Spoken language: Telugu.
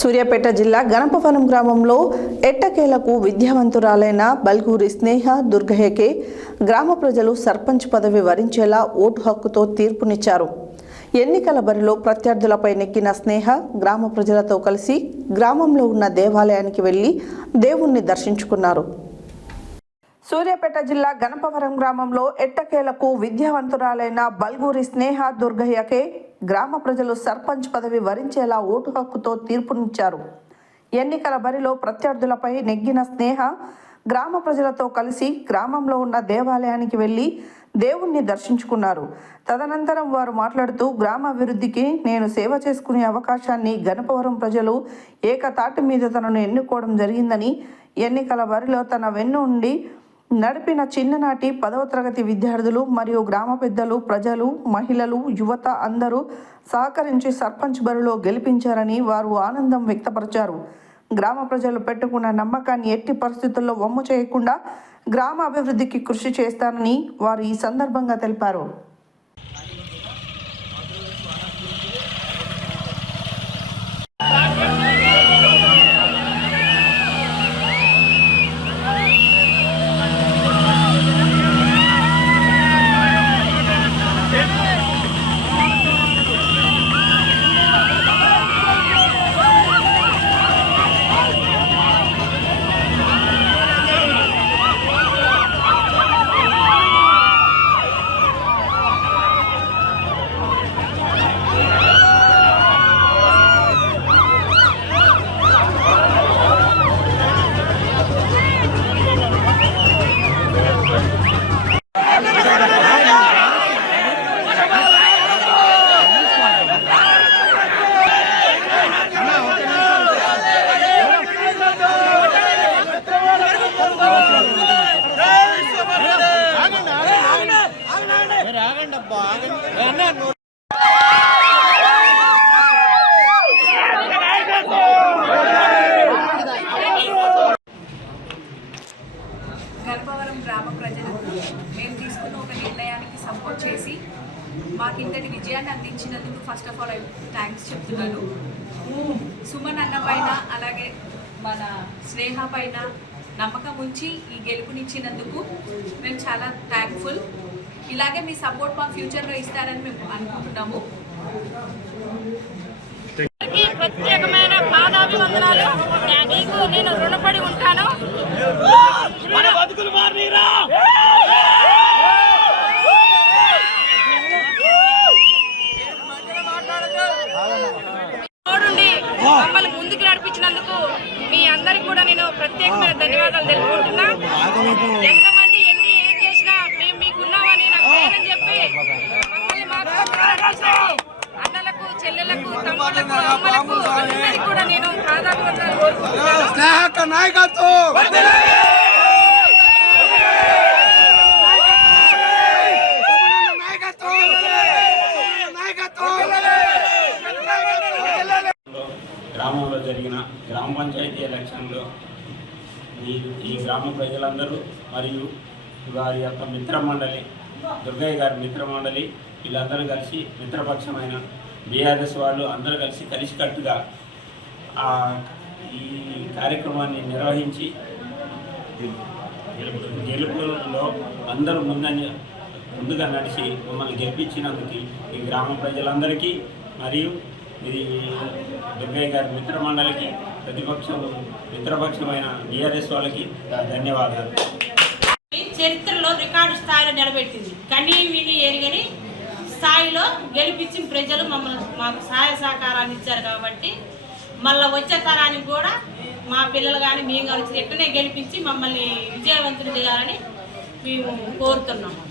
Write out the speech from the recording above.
సూర్యాపేట జిల్లా గణపవరం గ్రామంలో ఎట్టకేలకు విద్యావంతురాలైన బల్గూరి స్నేహ దుర్గయ్యకే గ్రామ ప్రజలు సర్పంచ్ పదవి వరించేలా ఓటు హక్కుతో తీర్పునిచ్చారు. ఎన్నికల బరిలో ప్రత్యర్థులపై నెగ్గిన స్నేహ గ్రామ ప్రజలతో కలిసి గ్రామంలో ఉన్న దేవాలయానికి వెళ్లి దేవుణ్ణి దర్శించుకున్నారు. సూర్యాపేట జిల్లా గణపవరం గ్రామంలో ఎట్టకేలకు విద్యావంతురాలైన బల్గూరి స్నేహ దుర్గయ్యకే గ్రామ ప్రజలు సర్పంచ్ పదవి వరించేలా ఓటు హక్కుతో తీర్పునిచ్చారు. ఎన్నికల బరిలో ప్రత్యర్థులపై నెగ్గిన స్నేహ గ్రామ ప్రజలతో కలిసి గ్రామంలో ఉన్న దేవాలయానికి వెళ్లి దేవుణ్ణి దర్శించుకున్నారు. తదనంతరం వారు మాట్లాడుతూ గ్రామ అభివృద్ధికి నేను సేవ చేసుకునే అవకాశాన్ని గణపవరం ప్రజలు ఏకతాటి మీద తనను ఎన్నుకోవడం జరిగిందని, ఎన్నికల బరిలో తన వెన్ను ఉండి నడిపిన చిన్ననాటి 10వ తరగతి విద్యార్థులు మరియు గ్రామ పెద్దలు, ప్రజలు, మహిళలు, యువత అందరూ సహకరించి సర్పంచ్ బరిలో గెలిపించారని వారు ఆనందం వ్యక్తపరిచారు. గ్రామ ప్రజలు పెట్టుకున్న నమ్మకాన్ని ఎట్టి పరిస్థితుల్లో వమ్ము చేయకుండా గ్రామ అభివృద్ధికి కృషి చేస్తానని వారు ఈ సందర్భంగా తెలిపారు. గణపవరం గ్రామ ప్రజలకు మేము తీసుకున్న ఒక నిర్ణయానికి సపోర్ట్ చేసి మాకు ఇంతటి విజయాన్ని అందించినందుకు ఫస్ట్ ఆఫ్ ఆల్ థ్యాంక్స్ చెప్తున్నాను. సుమన్ అన్న పైన అలాగే మన స్నేహ పైన నమ్మకం ఉంచి ఈ గెలుపునిచ్చినందుకు మేము చాలా థ్యాంక్ఫుల్. ఇలాగే మీ సపోర్ట్ మా ఫ్యూచర్లో ఇస్తారని మేము అనుకుంటున్నాము. ప్రత్యేకమైన పాదాభివందనాలు. నీకు నేను రుణపడి ఉంటాను. తోడుండి మమ్మల్ని ముందుకు నడిపించినందుకు మీ అందరికి కూడా నేను ప్రత్యేకమైన ధన్యవాదాలు తెలుపుకుంటున్నా. ఎంతమంది ఏం చేసినా మేము మీకున్నామని నాకు ధైర్యం చెప్పి మమ్మల్ని అన్నలకు, చెల్లెలకు, తమ్ముళ్లకు, అమ్మలకు అందరికీ కూడా నేను పాదాభివందనాలు కోరుకుంటున్నాను. గ్రామంలో జరిగిన గ్రామ పంచాయతీ ఎలక్షన్లో ఈ గ్రామ ప్రజలందరూ మరియు వారి యొక్క మిత్రమండలి, దుర్గయ్య గారి మిత్రమండలి, వీళ్ళందరూ కలిసి మిత్రపక్షమైన బీఆర్ఎస్ వాళ్ళు అందరూ కలిసికట్టుగా ఈ కార్యక్రమాన్ని నిర్వహించి గెలుపులో అందరూ ముందుగా నడిచి మమ్మల్ని గెలిపించినందుకు ఈ గ్రామ ప్రజలందరికీ మరియు ఇది దుర్గయ్య గారి మిత్రమండలికి, మిత్రపక్షమైన బీఆర్ఎస్ వాళ్ళకి ధన్యవాదాలు. చరిత్రలో రికార్డు స్థాయిలో నిలబెట్టింది. కనీ విని ఎరుగని స్థాయిలో గెలిపించి ప్రజలు మాకు సహాయ సహకారాన్ని ఇచ్చారు. కాబట్టి మళ్ళీ వచ్చే తరానికి కూడా మా పిల్లలు కానీ మేము కానీ ఎట్టనే గెలిపించి మమ్మల్ని విజయవంతులు చేయాలని మేము కోరుతున్నాము.